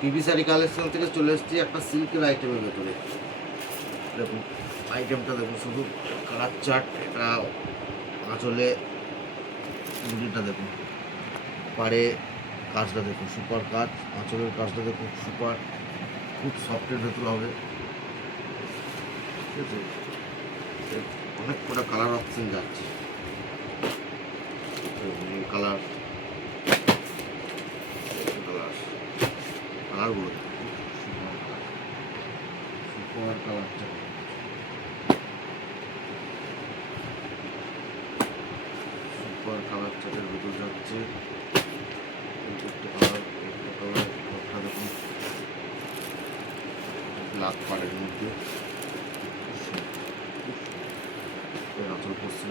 PB sari collection থেকে চলে এসেছি একটা সিল্কের আইটেমের ভেতরে। দেখুন আইটেমটা দেখুন, শুধু কালার চার্ট। এটা আঁচলে মুড়িটা দেখুন, পাড়ে কাজটা দেখুন সুপার কাজ, আঁচলের কাজটা দেখুন সুপার, খুব সফটের ভেতরে হবে। ঠিক আছে, অনেক কটা কালার অপশন যাচ্ছে। কালার কালারগুলো সুপার কালারটা, সুপার কালার চার্টের ভেতর যাচ্ছে। একটা কালার, একটা কালার, একটা দেখুন ব্ল্যাক পাড়ের মধ্যে আঁচল পশ্চিম।